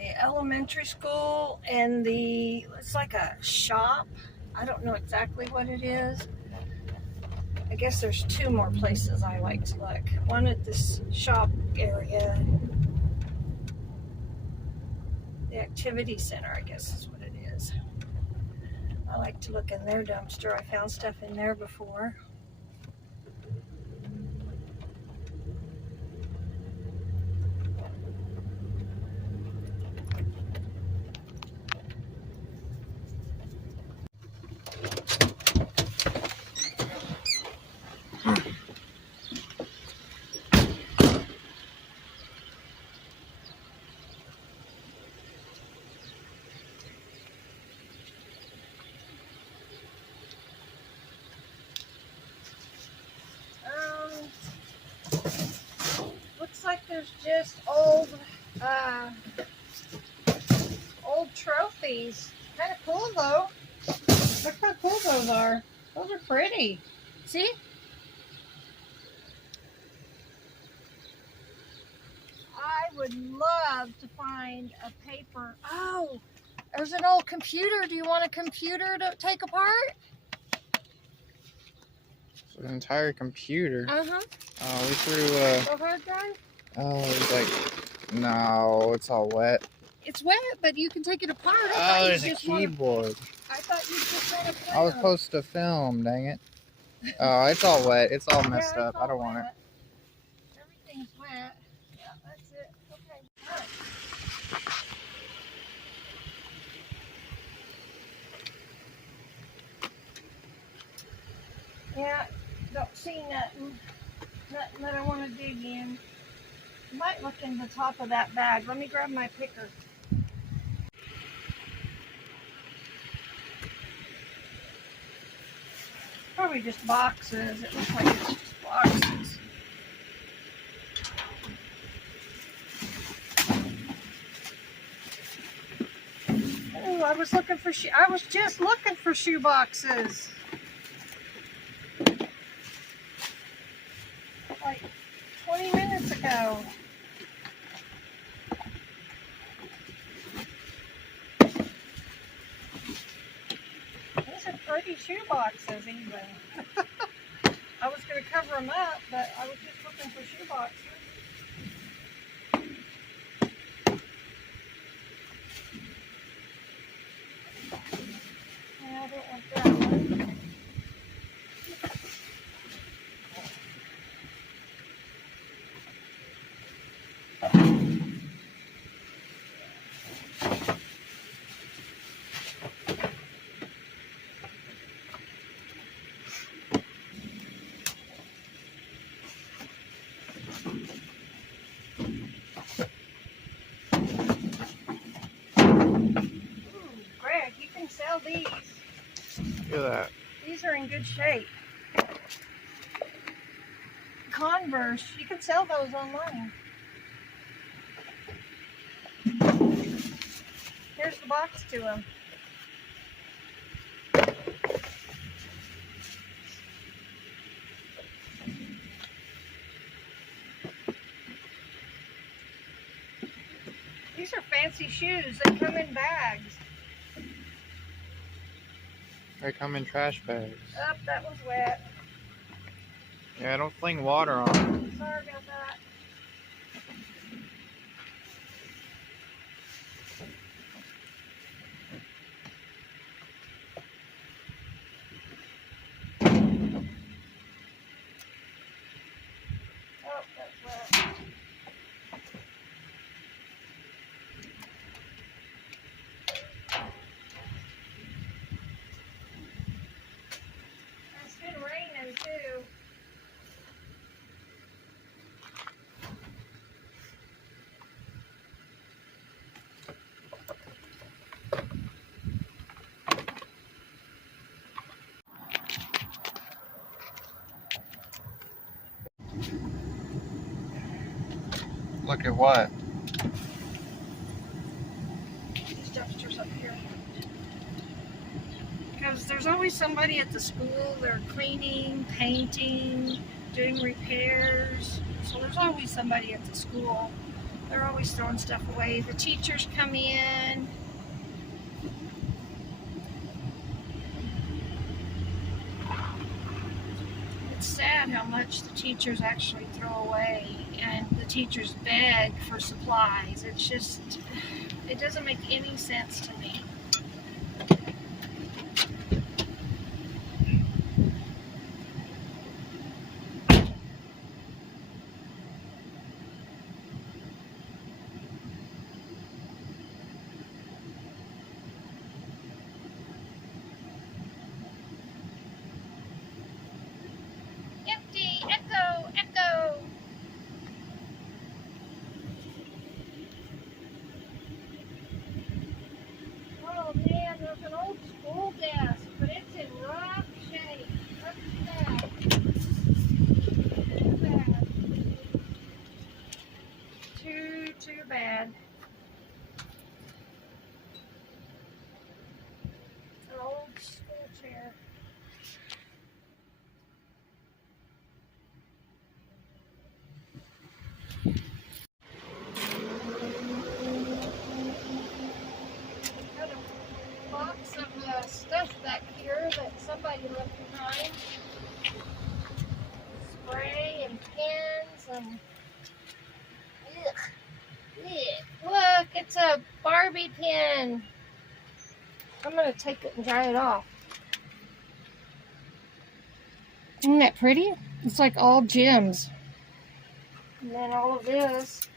the elementary school and it's like a shop. I don't know exactly what it is. I guess there's two more places I like to look. One at this shop area. The activity center, I guess is what it is. I like to look in their dumpster. I found stuff in there before. Looks like there's just old trophies. Kind of cool though. Look how cool those are. Those are pretty. See? I would love to find a paper. Oh, there's an old computer. Do you want a computer to take apart? An entire computer. Uh-huh. Oh, we threw The hard drive? oh, it's like, no, it's all wet. It's wet, but you can take it apart. Oh, there's a keyboard. I thought you just want to play. I was supposed to film, dang it. Oh, it's all wet. It's all messed up. I don't want it. Everything's wet. Yeah, that's it. Okay. All right. Yeah, don't see nothing. Nothing that I want to dig in. I might look in the top of that bag. Let me grab my picker. Probably just boxes. It looks like it's just boxes. Oh, I was just looking for shoe boxes. Like 20 minutes ago. These are pretty shoe boxes even. I was going to cover them up, but I was just looking for shoe boxes. Yeah, I don't want that one. Sell these. Look at that. These are in good shape. Converse, you can sell those online. Here's the box to them. These are fancy shoes. They come in bags. They come in trash bags. Oh, that was wet. Yeah, don't fling water on them. Sorry about that. Oh, that's wet. It's been raining too. Look at what? These dumpsters up here. Because there's always somebody at the school. They're cleaning, painting, doing repairs. So there's always somebody at the school. They're always throwing stuff away. The teachers come in. It's sad how much the teachers actually throw away, and the teachers beg for supplies. It's just, it doesn't make any sense to me. Empty, echo, echo. Oh man, there's an old school desk, but it's in rough shape. Look at that. Too bad. Too bad. An old school chair. Got a box of stuff back here that somebody left behind. Spray and pens and look, it's a Barbie pin. I'm gonna take it and dry it off. Isn't that pretty? It's like all gems. And then all of this.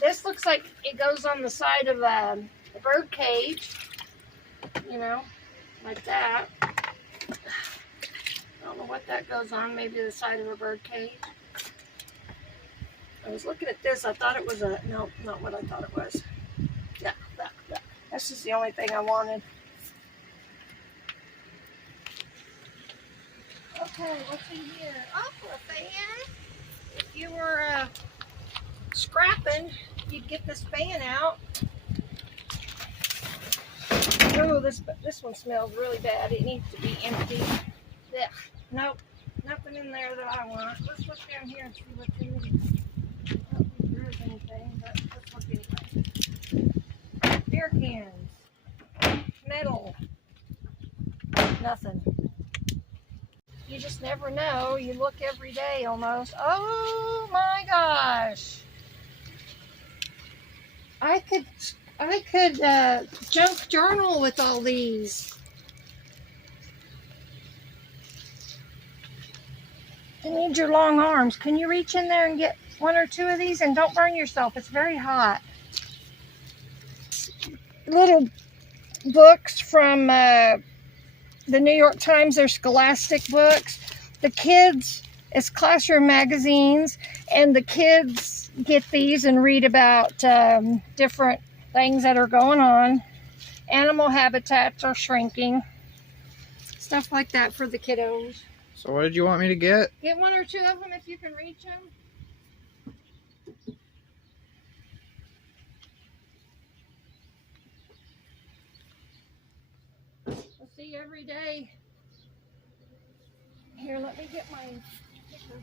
This looks like it goes on the side of the bird cage. You know, like that. I don't know what that goes on. Maybe the side of a bird cage. I was looking at this. I thought it was a... No, not what I thought it was. Yeah, that. That's just the only thing I wanted. Okay, what's in here? Oh, a fan. If you were scrapping, you'd get this fan out. Oh, this one smells really bad. It needs to be empty. Yeah. Nope, nothing in there that I want. Let's look down here and see what's in these. I don't think there is anything, but let's look anyway. Beer cans. Metal. Nothing. You just never know. You look every day almost. Oh my gosh. I could junk journal with all these. You need your long arms. Can you reach in there and get one or two of these? And don't burn yourself. It's very hot. Little books from the New York Times. They're scholastic books. The kids, it's classroom magazines. And the kids get these and read about different things that are going on. Animal habitats are shrinking. Stuff like that for the kiddos. So what did you want me to get? Get one or two of them if you can reach them. We'll see you every day. Here, let me get my picker.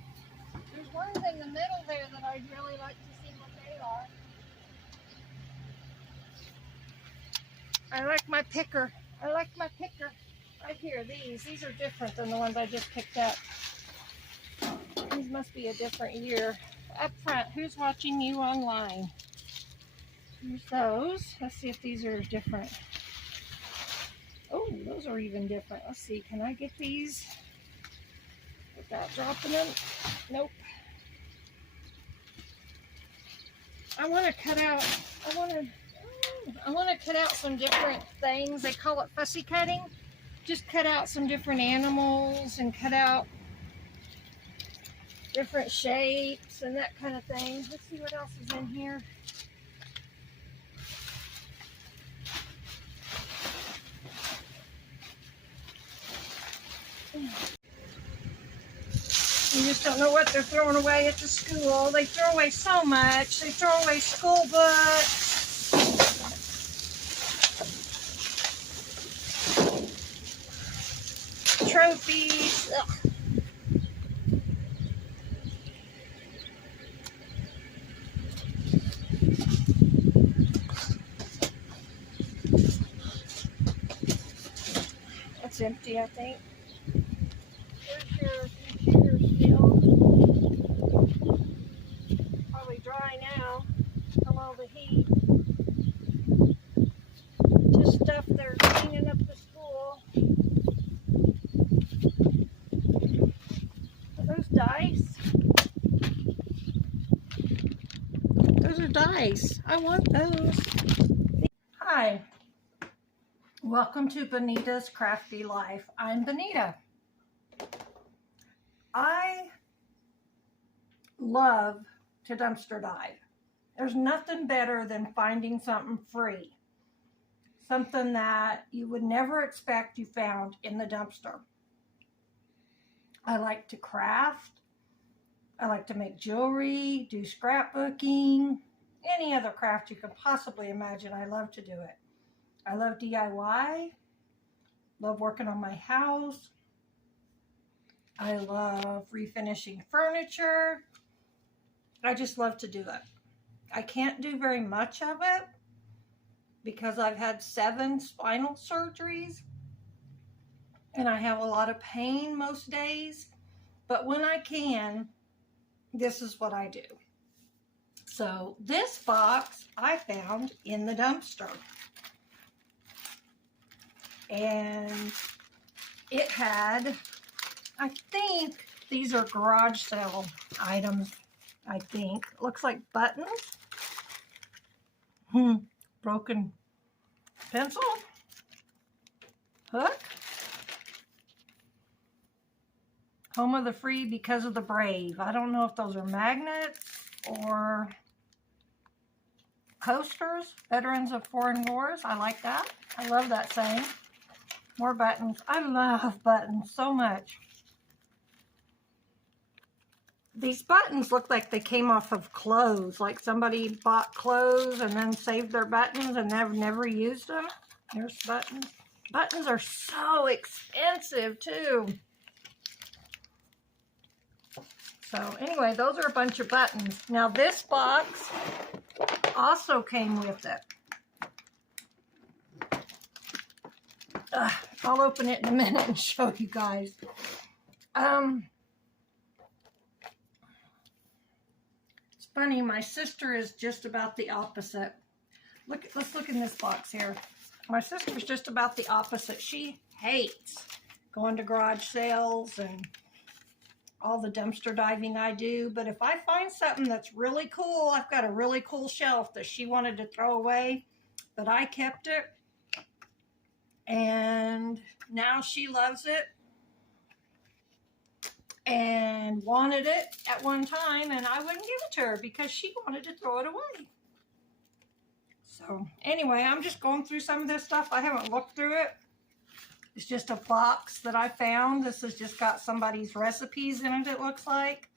There's one in the middle there that I'd really like to see what they are. I like my picker. I like my picker. Right here, these are different than the ones I just picked up. These must be a different year. Up front, who's watching you online? Here's those. Let's see if these are different. Oh, those are even different. Let's see, can I get these without dropping them? Nope. I want to cut out, I want to cut out some different things. They call it fussy cutting. Just cut out some different animals and cut out different shapes and that kind of thing. Let's see what else is in here. You just don't know what they're throwing away at the school. They throw away so much. They throw away school books. Trophies. Ugh. It's empty, I think. Where's your computer still? Probably dry now from all the heat. Just stuff they're cleaning up the school. Are those dice? Those are dice. I want those. Hi. Welcome to Benita's's Crafty Life. I'm Benita. I love to dumpster dive. There's nothing better than finding something free. Something that you would never expect you found in the dumpster. I like to craft. I like to make jewelry, do scrapbooking, any other craft you could possibly imagine. I love to do it. I love DIY. Love working on my house. I love refinishing furniture. I just love to do it. I can't do very much of it because I've had 7 spinal surgeries and I have a lot of pain most days. But when I can, this is what I do. So this box I found in the dumpster. And it had, I think these are garage sale items, I think. It looks like buttons. Broken pencil. Hook. Home of the free because of the brave. I don't know if those are magnets or posters. Veterans of foreign wars. I like that. I love that saying. More buttons. I love buttons so much. These buttons look like they came off of clothes. Like somebody bought clothes and then saved their buttons and never used them. There's buttons. Buttons are so expensive too. So anyway, those are a bunch of buttons. Now this box also came with it. I'll open it in a minute and show you guys. It's funny, my sister is just about the opposite. Let's look in this box here. My sister's just about the opposite. She hates going to garage sales and all the dumpster diving I do. But if I find something that's really cool, I've got a really cool shelf that she wanted to throw away, but I kept it. And now she loves it and wanted it at one time, and I wouldn't give it to her because she wanted to throw it away. So anyway, I'm just going through some of this stuff. I haven't looked through it. It's just a box that I found. This has just got somebody's recipes in it, it looks like.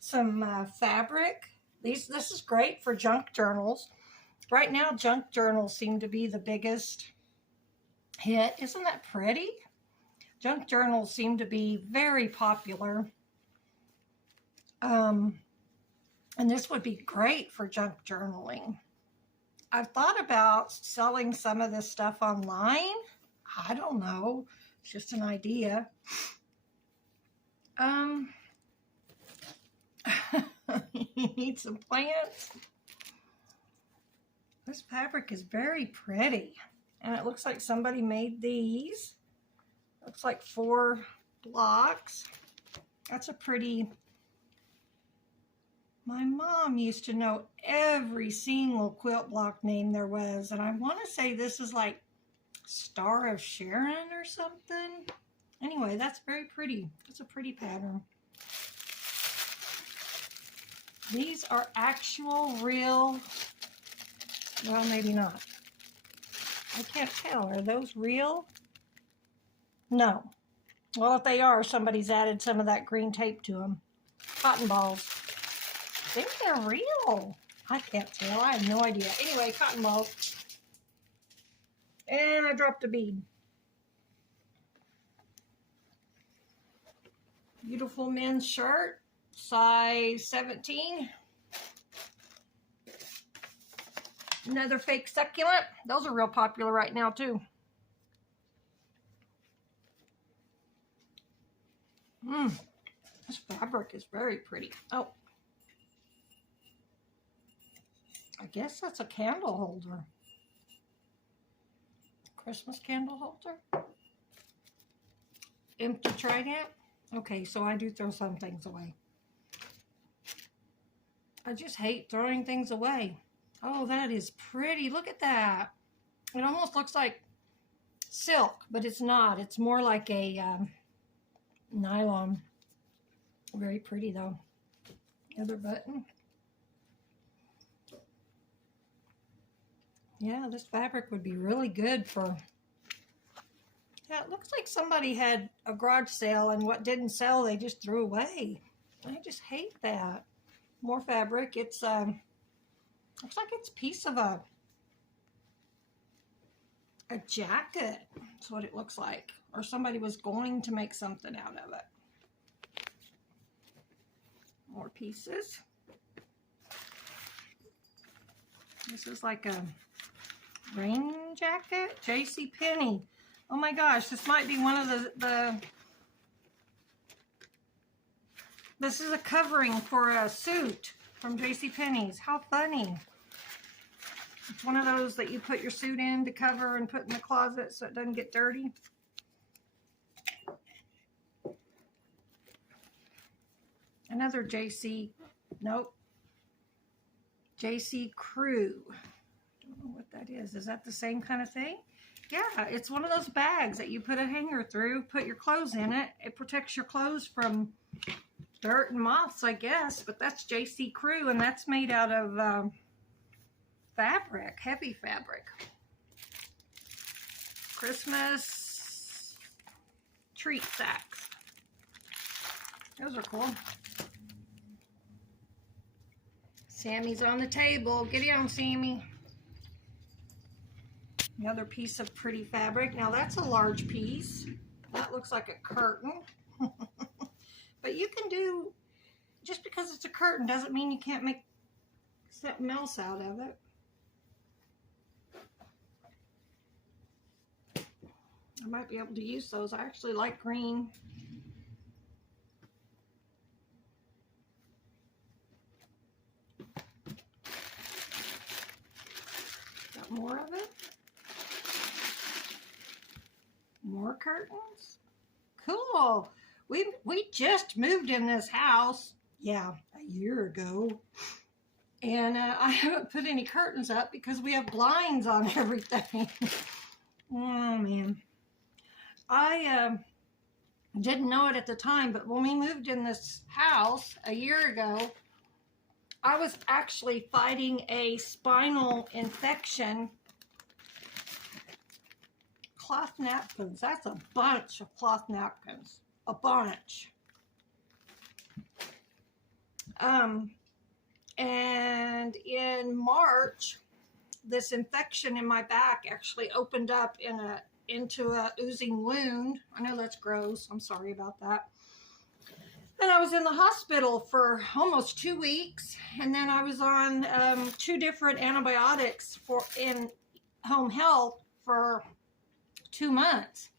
Some fabric. This is great for junk journals. Right now, junk journals seem to be the biggest hit. Isn't that pretty? Junk journals seem to be very popular. And this would be great for junk journaling. I've thought about selling some of this stuff online. I don't know. It's just an idea. You need some plants. This fabric is very pretty. And it looks like somebody made these. Looks like 4 blocks. That's a pretty... My mom used to know every single quilt block name there was. And I want to say this is like Star of Sharon or something. Anyway, that's very pretty. It's a pretty pattern. These are actual, real... Well, maybe not. I can't tell. Are those real? No. Well, if they are, somebody's added some of that green tape to them. Cotton balls. I think they're real. I can't tell. I have no idea. Anyway, cotton balls. And I dropped a bead. Beautiful men's shirt. Size 17. Another fake succulent. Those are real popular right now too. This fabric is very pretty. Oh, I guess that's a candle holder. Christmas candle holder. Empty Trident. Okay, so I do throw some things away. I just hate throwing things away. Oh, that is pretty. Look at that. It almost looks like silk, but it's not. It's more like a nylon. Very pretty, though. Other button. Yeah, this fabric would be really good for... Yeah, it looks like somebody had a garage sale and what didn't sell, they just threw away. I just hate that. More fabric. It's, looks like it's a piece of a jacket. That's what it looks like. Or somebody was going to make something out of it. More pieces. This is like a rain jacket. JCPenney. Oh my gosh, this might be one of the this is a covering for a suit from JCPenney's. How funny. It's one of those that you put your suit in to cover and put in the closet so it doesn't get dirty. Another nope. JC Crew. Don't know what that is. Is that the same kind of thing? Yeah, it's one of those bags that you put a hanger through, put your clothes in it. It protects your clothes from dirt and moths, I guess. But that's JC Crew, and that's made out of fabric, heavy fabric. Christmas treat sacks. Those are cool. Sammy's on the table. Get down, Sammy. Another piece of pretty fabric. Now that's a large piece. That looks like a curtain. But you can do, just because it's a curtain doesn't mean you can't make something else out of it. I might be able to use those. I actually like green. Got more of it. More curtains. Cool. We just moved in this house. Yeah, a year ago. And I haven't put any curtains up because we have blinds on everything. Oh, man. I didn't know it at the time, but when we moved in this house a year ago, I was actually fighting a spinal infection. Cloth napkins. That's a bunch of cloth napkins. A bunch. And in March, this infection in my back actually opened up into a oozing wound. I know that's gross. I'm sorry about that. And I was in the hospital for almost 2 weeks. And then I was on 2 different antibiotics in home health for 2 months.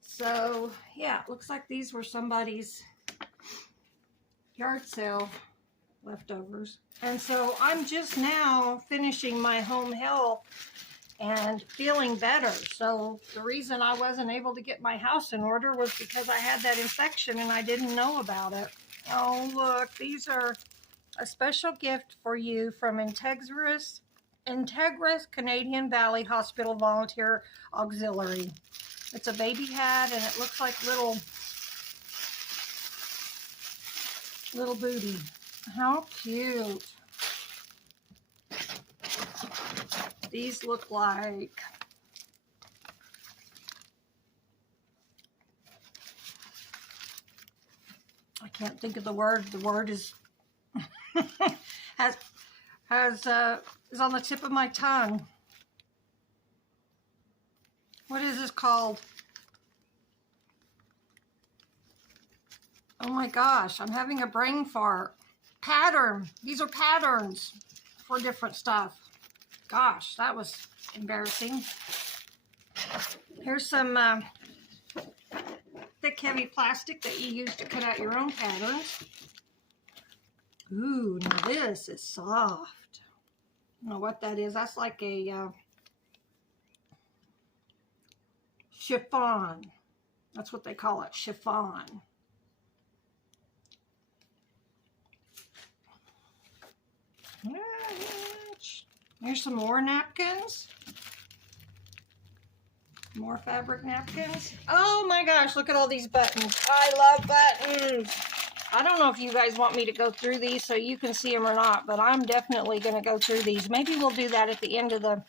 So, yeah, it looks like these were somebody's yard sale leftovers. And so I'm just now finishing my home health and feeling better. So the reason I wasn't able to get my house in order was because I had that infection and I didn't know about it. Oh, look, these are a special gift for you from Integris Canadian Valley Hospital Volunteer Auxiliary. It's a baby hat and it looks like little booty. How cute. These look like I can't think of the word. The word is is on the tip of my tongue. What is this called? Oh my gosh, I'm having a brain fart. Pattern. These are patterns for different stuff. Gosh, that was embarrassing. Here's some thick, heavy plastic that you use to cut out your own patterns. Ooh, now this is soft. I don't know what that is. That's like a chiffon. That's what they call it, chiffon. Here's some more napkins. More fabric napkins. Oh my gosh, look at all these buttons. I love buttons. I don't know if you guys want me to go through these so you can see them or not, but I'm definitely going to go through these. Maybe we'll do that at the end of the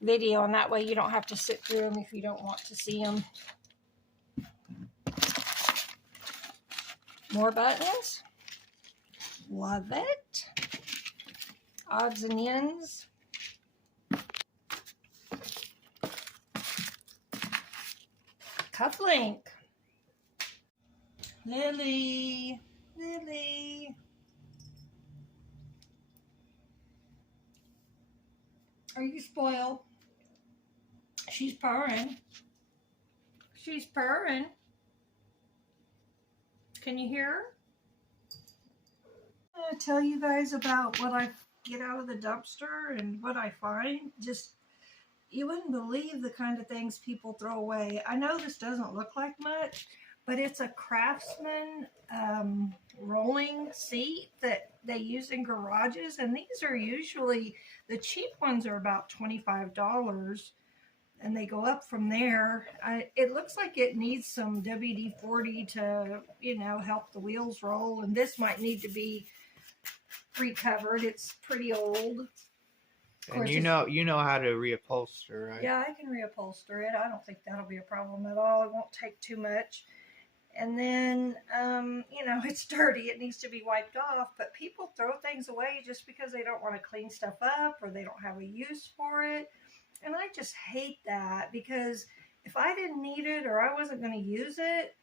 video, and that way you don't have to sit through them if you don't want to see them. More buttons. Love it. Odds and ends. Cufflink. Lily. Lily. Are you spoiled? She's purring. She's purring. Can you hear her? I'm going to tell you guys about what I get out of the dumpster and what I find. Just, you wouldn't believe the kind of things people throw away. I know this doesn't look like much, but it's a Craftsman rolling seat that they use in garages, and these are usually, the cheap ones are about $25, and they go up from there. It looks like it needs some WD-40 to, you know, help the wheels roll, and this might need to be recovered. It's pretty old. And you know how to reupholster, right? Yeah, I can reupholster it. I don't think that'll be a problem at all. It won't take too much. And then, you know, it's dirty. It needs to be wiped off. But people throw things away just because they don't want to clean stuff up or they don't have a use for it. And I just hate that, because if I didn't need it or I wasn't going to use it,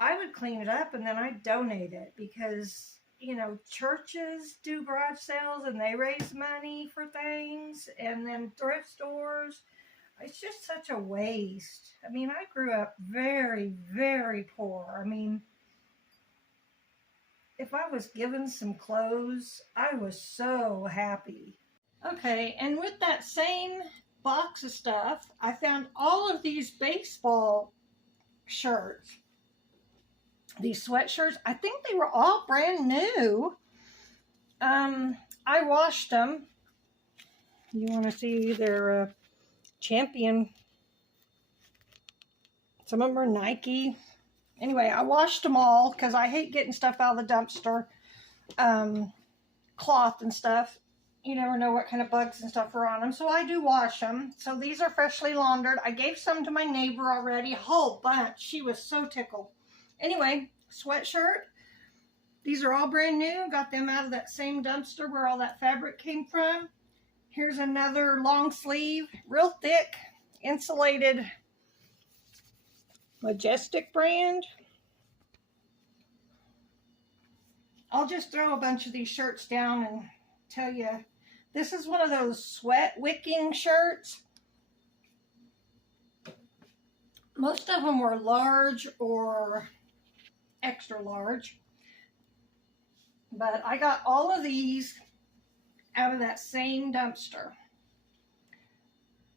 I would clean it up and then I'd donate it, because, you know, churches do garage sales and they raise money for things, and then thrift stores. It's just such a waste. I mean, I grew up very, very poor. I mean, if I was given some clothes, I was so happy. Okay, and with that same box of stuff, I found all of these baseball shirts. These sweatshirts, I think they were all brand new. I washed them. You want to see their Champion. Some of them are Nike. Anyway, I washed them all because I hate getting stuff out of the dumpster. Cloth and stuff. You never know what kind of bugs and stuff are on them. So I do wash them. So these are freshly laundered. I gave some to my neighbor already. A whole bunch. She was so tickled. Anyway, sweatshirt. These are all brand new. Got them out of that same dumpster where all that fabric came from. Here's another long sleeve, real thick, insulated, Majestic brand. I'll just throw a bunch of these shirts down and tell you, this is one of those sweat wicking shirts. Most of them were large or extra large, but I got all of these out of that same dumpster.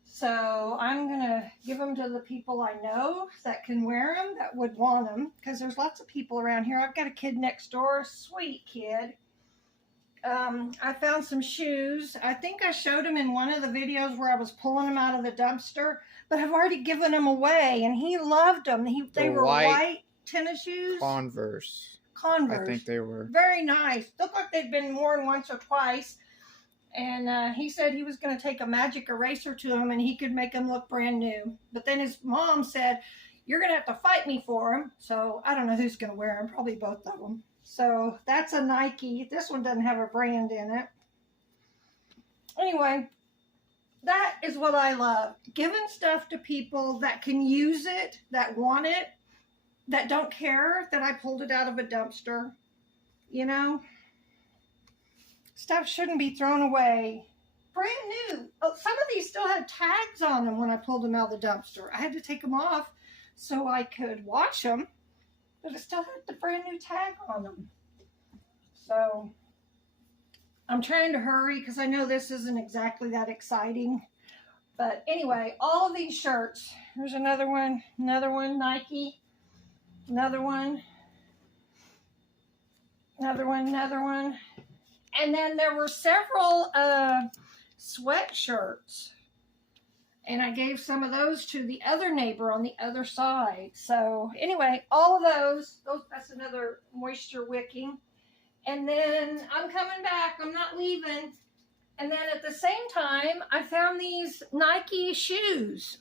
So I'm going to give them to the people I know that can wear them, that would want them, because there's lots of people around here. I've got a kid next door, sweet kid. I found some shoes. I think I showed them in one of the videos where I was pulling them out of the dumpster, but I've already given them away, and he loved them. They were white tennis shoes. Converse. I think they were. Very nice. Looked like they'd been worn once or twice. And he said he was going to take a magic eraser to them and he could make them look brand new. But then his mom said, you're going to have to fight me for them. So I don't know who's going to wear them. Probably both of them. So that's a Nike. This one doesn't have a brand in it. Anyway, that is what I love. Giving stuff to people that can use it, that want it, that don't care that I pulled it out of a dumpster. You know? Stuff shouldn't be thrown away. Brand new. Oh, some of these still had tags on them when I pulled them out of the dumpster. I had to take them off so I could wash them, but I still had the brand new tag on them. So I'm trying to hurry because I know this isn't exactly that exciting. But anyway, all of these shirts, here's another one, Nike, another one, another one, another one. And then there were several sweatshirts. And I gave some of those to the other neighbor on the other side. So anyway, all of those, that's another moisture wicking. And then I'm coming back, I'm not leaving. And then at the same time, I found these Nike shoes.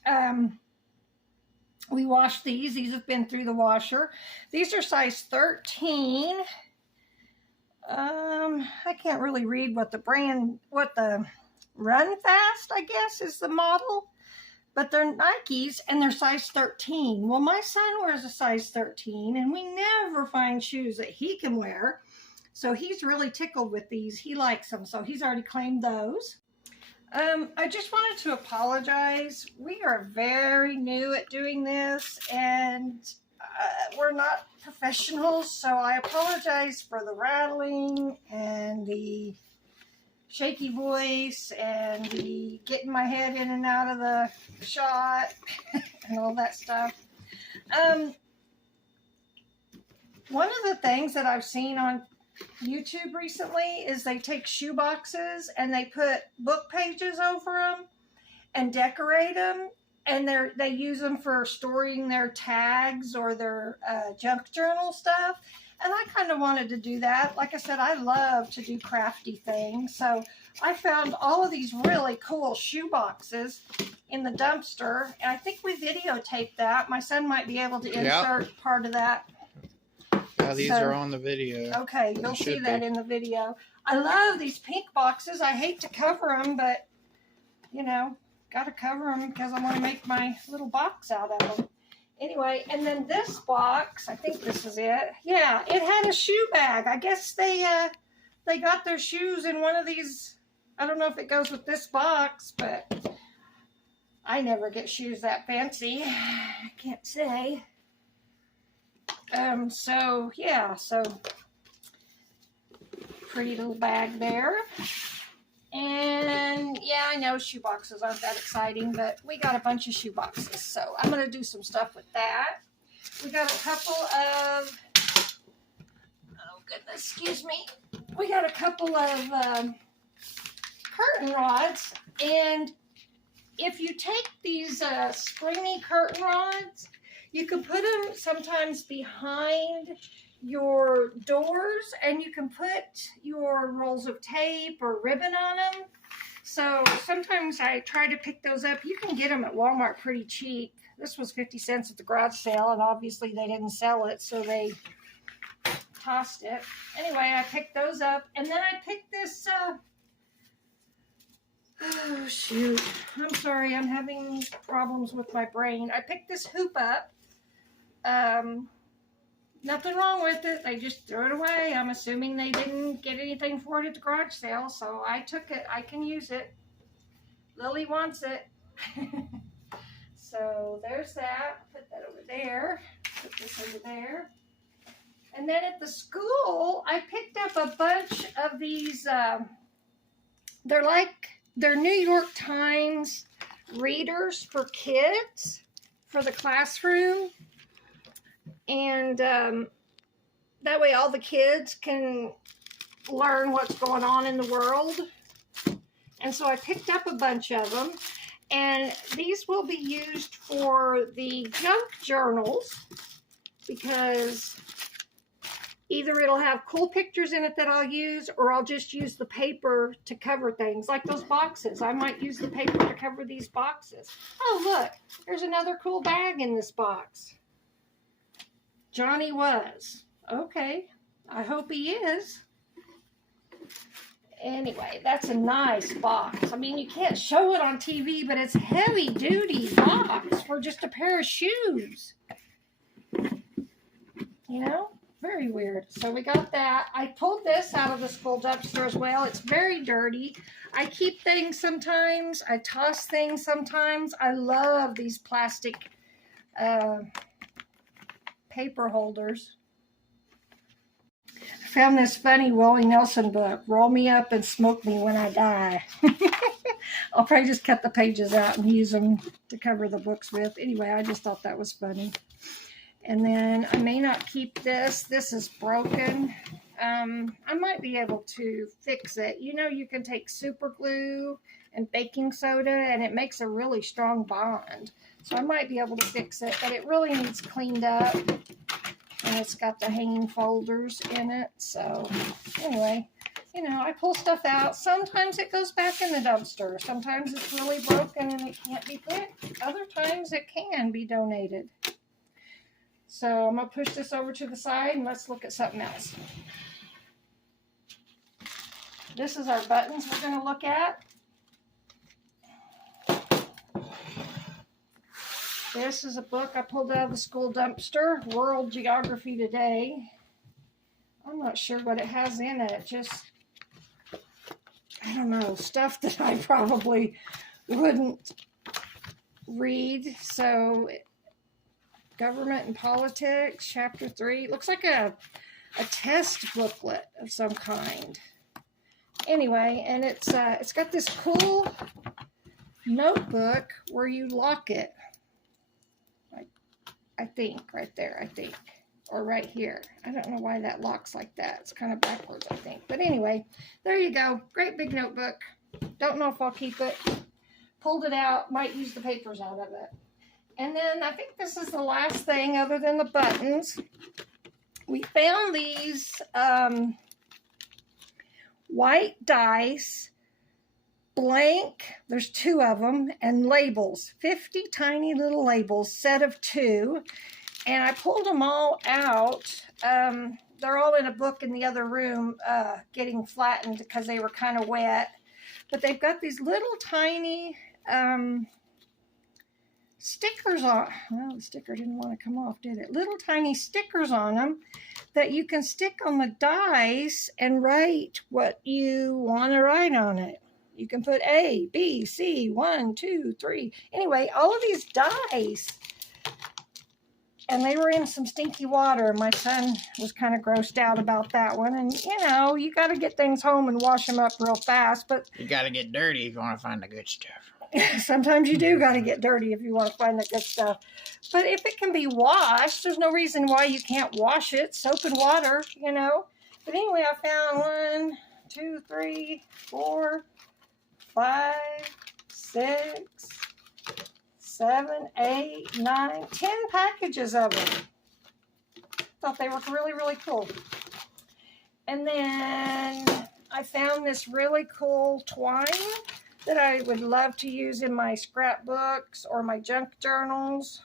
We washed these. These have been through the washer. These are size 13. I can't really read what the brand, what the Run Fast, I guess, is the model. But they're Nikes, and they're size 13. Well, my son wears a size 13, and we never find shoes that he can wear. So he's really tickled with these. He likes them, so he's already claimed those. I just wanted to apologize. We are very new at doing this, and we're not professionals, so I apologize for the rattling and the shaky voice and the getting my head in and out of the shot and all that stuff. One of the things that I've seen on YouTube recently is they take shoe boxes and they put book pages over them and decorate them, and they use them for storing their tags or their junk journal stuff. And I kind of wanted to do that. Like I said, I love to do crafty things. So I found all of these really cool shoe boxes in the dumpster. And I think we videotaped that. My son might be able to insert part of that. Yeah, these are on the video. Okay, you'll see that in the video. I love these pink boxes. I hate to cover them, but, you know, got to cover them because I want to make my little box out of them. Anyway, and then this box, I think this is it. Yeah, it had a shoe bag. I guess they got their shoes in one of these. I don't know if it goes with this box, but I never get shoes that fancy. I can't say. So yeah, so pretty little bag there. And yeah, I know shoe boxes aren't that exciting, but we got a bunch of shoe boxes, so I'm going to do some stuff with that. We got a couple of, oh goodness, excuse me. We got a couple of curtain rods, and if you take these springy curtain rods, you can put them sometimes behind your doors, and you can put your rolls of tape or ribbon on them. So sometimes I try to pick those up. You can get them at Walmart pretty cheap. This was 50 cents at the garage sale, and obviously they didn't sell it, so they tossed it. Anyway, I picked those up, and then I picked this, oh shoot, I'm sorry, I'm having problems with my brain. I picked this hoop up. Nothing wrong with it. They just threw it away. I'm assuming they didn't get anything for it at the garage sale, so I took it. I can use it. Lily wants it. So there's that. Put that over there. Put this over there. And then at the school, I picked up a bunch of these. They're New York Times readers for kids for the classroom. And that way all the kids can learn what's going on in the world. And so I picked up a bunch of them. And these will be used for the junk journals, because either it'll have cool pictures in it that I'll use, or I'll just use the paper to cover things. Like those boxes. I might use the paper to cover these boxes. Oh, look. There's another cool bag in this box. Johnny was. Okay. I hope he is. Anyway, that's a nice box. I mean, you can't show it on TV, but it's a heavy-duty box for just a pair of shoes. You know? Very weird. So we got that. I pulled this out of the school dumpster as well. It's very dirty. I keep things sometimes. I toss things sometimes. I love these plastic paper holders. I found this funny Willie Nelson book, Roll Me Up and Smoke Me When I Die. I'll probably just cut the pages out and use them to cover the books with. Anyway, I just thought that was funny. And then I may not keep this. This is broken. I might be able to fix it. You know, you can take super glue and baking soda and it makes a really strong bond. So I might be able to fix it, but it really needs cleaned up. And it's got the hanging folders in it. So anyway, you know, I pull stuff out. Sometimes it goes back in the dumpster. Sometimes it's really broken and it can't be fixed. Other times it can be donated. So I'm going to push this over to the side and let's look at something else. This is our buttons we're going to look at. This is a book I pulled out of the school dumpster, World Geography Today. I'm not sure what it has in it. Just, I don't know, stuff that I probably wouldn't read. So, Government and Politics, Chapter 3. Looks like a test booklet of some kind. Anyway, and it's got this cool notebook where you lock it. I think right there, I think. Or right here. I don't know why that locks like that. It's kind of backwards, I think. But anyway, there you go. Great big notebook. Don't know if I'll keep it. Pulled it out. Might use the papers out of it. And then I think this is the last thing other than the buttons. We found these white dice, blank, there's 2 of them, and labels, 50 tiny little labels, set of 2. And I pulled them all out. They're all in a book in the other room getting flattened because they were kind of wet. But they've got these little tiny stickers on. Well, the sticker didn't want to come off, did it? Little tiny stickers on them that you can stick on the dice and write what you want to write on it. You can put A, B, C, 1, 2, 3. Anyway, all of these dice. And they were in some stinky water. My son was kind of grossed out about that one. And, you know, you got to get things home and wash them up real fast. But You got to get dirty if you want to find the good stuff. sometimes you do got to get dirty if you want to find the good stuff. But if it can be washed, there's no reason why you can't wash it. Soap and water, you know. But anyway, I found 1, 2, 3, 4, 5, 6, 7, 8, 9, 10 packages of them. Thought they were really, really cool. And then I found this really cool twine that I would love to use in my scrapbooks or my junk journals.